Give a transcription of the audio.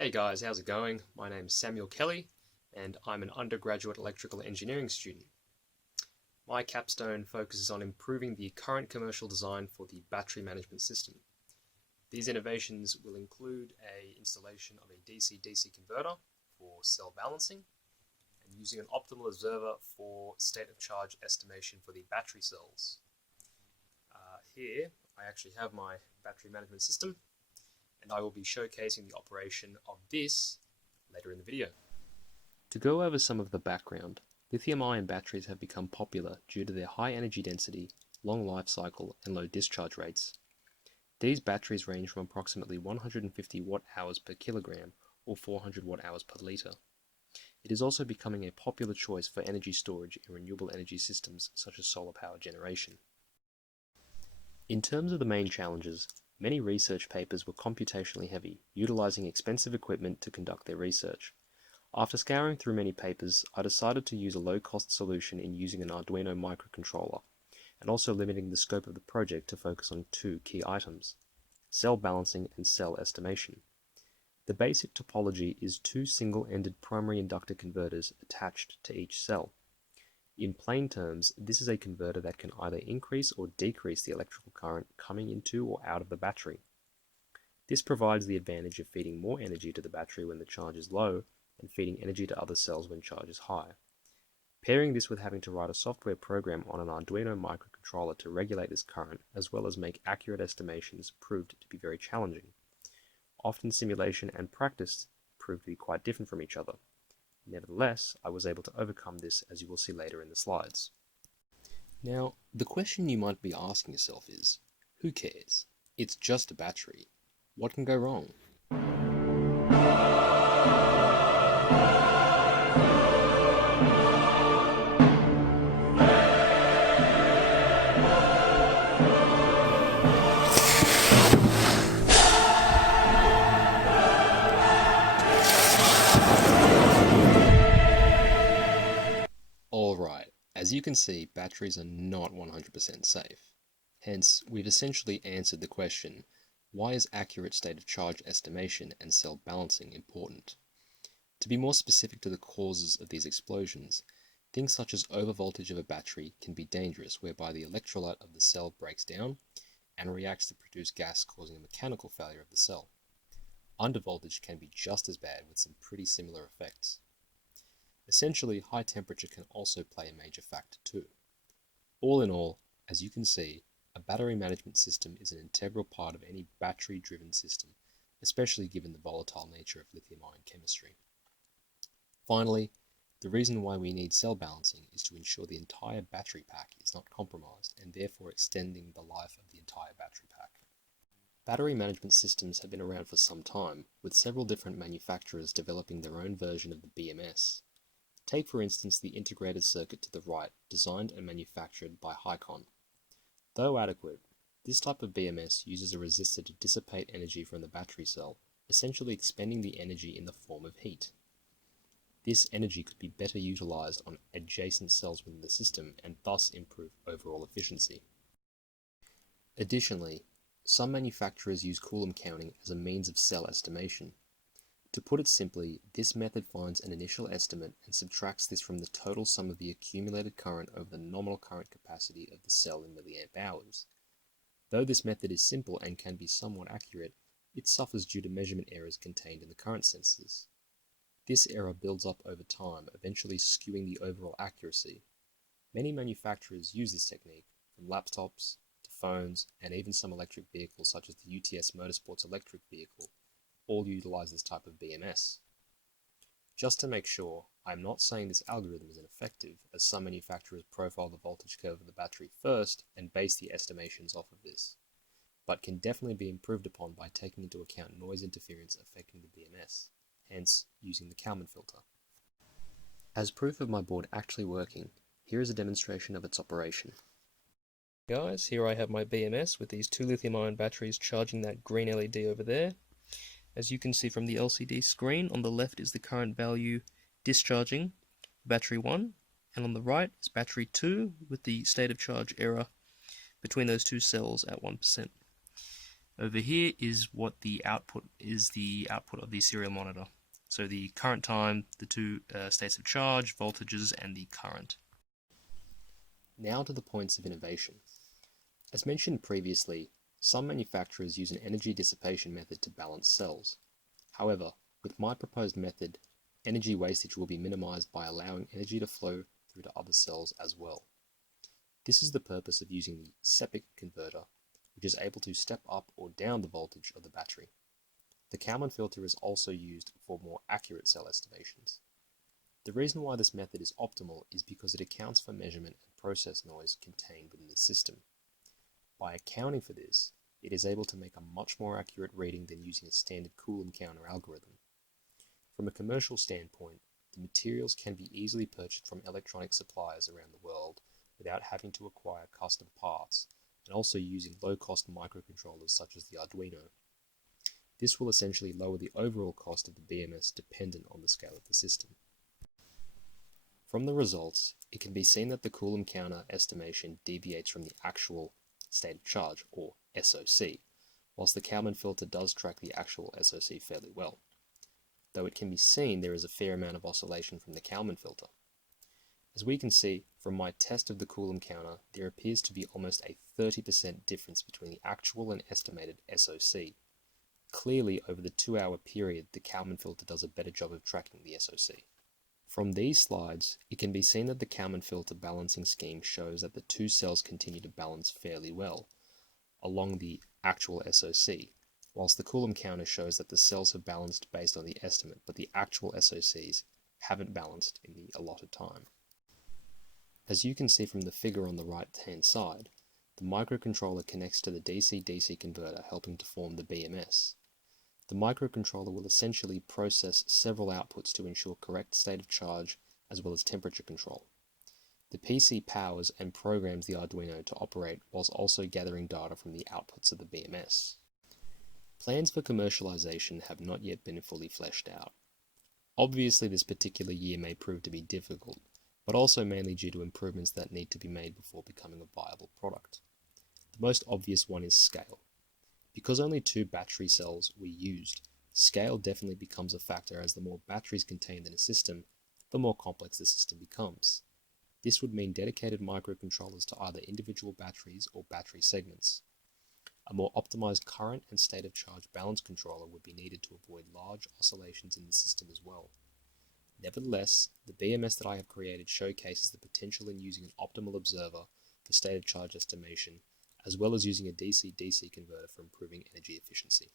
Hey guys, how's it going? My name's Samuel Kelly and I'm an undergraduate electrical engineering student. My capstone focuses on improving the current commercial design for the battery management system. These innovations will include an installation of a DC-DC converter for cell balancing and using an optimal observer for state of charge estimation for the battery cells. Here I actually have my battery management system, and I will be showcasing the operation of this later in the video. To go over some of the background, lithium-ion batteries have become popular due to their high energy density, long life cycle, and low discharge rates. These batteries range from approximately 150 watt-hours per kilogram or 400 watt-hours per litre. It is also becoming a popular choice for energy storage in renewable energy systems such as solar power generation. In terms of the main challenges, many research papers were computationally heavy, utilizing expensive equipment to conduct their research. After scouring through many papers, I decided to use a low-cost solution in using an Arduino microcontroller, and also limiting the scope of the project to focus on two key items: cell balancing and cell estimation. The basic topology is two single-ended primary inductor converters attached to each cell. In plain terms, this is a converter that can either increase or decrease the electrical current coming into or out of the battery. This provides the advantage of feeding more energy to the battery when the charge is low and feeding energy to other cells when charge is high. Pairing this with having to write a software program on an Arduino microcontroller to regulate this current as well as make accurate estimations proved to be very challenging. Often simulation and practice proved to be quite different from each other. Nevertheless, I was able to overcome this, as you will see later in the slides. Now, the question you might be asking yourself is, who cares? It's just a battery. What can go wrong? Alright, as you can see, batteries are not 100% safe. Hence, we've essentially answered the question, why is accurate state of charge estimation and cell balancing important? To be more specific to the causes of these explosions, things such as overvoltage of a battery can be dangerous, whereby the electrolyte of the cell breaks down and reacts to produce gas, causing a mechanical failure of the cell. Undervoltage can be just as bad, with some pretty similar effects. Essentially, high temperature can also play a major factor too. All in all, as you can see, a battery management system is an integral part of any battery-driven system, especially given the volatile nature of lithium-ion chemistry. Finally, the reason why we need cell balancing is to ensure the entire battery pack is not compromised and therefore extending the life of the entire battery pack. Battery management systems have been around for some time, with several different manufacturers developing their own version of the BMS. Take for instance the integrated circuit to the right, designed and manufactured by Hycon. Though adequate, this type of BMS uses a resistor to dissipate energy from the battery cell, essentially expending the energy in the form of heat. This energy could be better utilized on adjacent cells within the system and thus improve overall efficiency. Additionally, some manufacturers use Coulomb counting as a means of cell estimation. To put it simply, this method finds an initial estimate and subtracts this from the total sum of the accumulated current over the nominal current capacity of the cell in milliamp hours. Though this method is simple and can be somewhat accurate, it suffers due to measurement errors contained in the current sensors. This error builds up over time, eventually skewing the overall accuracy. Many manufacturers use this technique, from laptops to phones and even some electric vehicles such as the UTS Motorsports electric vehicle, all utilize this type of BMS. Just to make sure, I am not saying this algorithm is ineffective, as some manufacturers profile the voltage curve of the battery first and base the estimations off of this, but can definitely be improved upon by taking into account noise interference affecting the BMS, hence using the Kalman filter. As proof of my board actually working, here is a demonstration of its operation. Guys, here I have my BMS with these two lithium-ion batteries charging that green LED over there. As you can see from the LCD screen, on the left is the current value discharging battery 1, and on the right is battery 2 with the state of charge error between those two cells at 1%. Over here is what the output of the serial monitor. So the current time, the two states of charge, voltages, and the current. Now to the points of innovation. As mentioned previously, some manufacturers use an energy dissipation method to balance cells. However, with my proposed method, energy wastage will be minimized by allowing energy to flow through to other cells as well. This is the purpose of using the SEPIC converter, which is able to step up or down the voltage of the battery. The Kalman filter is also used for more accurate cell estimations. The reason why this method is optimal is because it accounts for measurement and process noise contained within the system. By accounting for this, it is able to make a much more accurate reading than using a standard Coulomb counter algorithm. From a commercial standpoint, the materials can be easily purchased from electronic suppliers around the world without having to acquire custom parts, and also using low-cost microcontrollers such as the Arduino. This will essentially lower the overall cost of the BMS dependent on the scale of the system. From the results, it can be seen that the Coulomb counter estimation deviates from the actual state of charge, or SOC, whilst the Kalman filter does track the actual SOC fairly well. Though it can be seen there is a fair amount of oscillation from the Kalman filter. As we can see from my test of the Coulomb counter, there appears to be almost a 30% difference between the actual and estimated SOC. Clearly, over the 2-hour period, the Kalman filter does a better job of tracking the SOC. From these slides, it can be seen that the Kalman filter balancing scheme shows that the two cells continue to balance fairly well along the actual SOC, whilst the Coulomb counter shows that the cells have balanced based on the estimate, but the actual SOCs haven't balanced in the allotted time. As you can see from the figure on the right-hand side, the microcontroller connects to the DC-DC converter, helping to form the BMS. The microcontroller will essentially process several outputs to ensure correct state of charge as well as temperature control. The PC powers and programs the Arduino to operate whilst also gathering data from the outputs of the BMS. Plans for commercialization have not yet been fully fleshed out. Obviously, this particular year may prove to be difficult, but also mainly due to improvements that need to be made before becoming a viable product. The most obvious one is scale. Because only 2 battery cells were used, scale definitely becomes a factor, as the more batteries contained in a system, the more complex the system becomes. This would mean dedicated microcontrollers to either individual batteries or battery segments. A more optimized current and state of charge balance controller would be needed to avoid large oscillations in the system as well. Nevertheless, the BMS that I have created showcases the potential in using an optimal observer for state of charge estimation, as well as using a DC-DC converter for improving energy efficiency.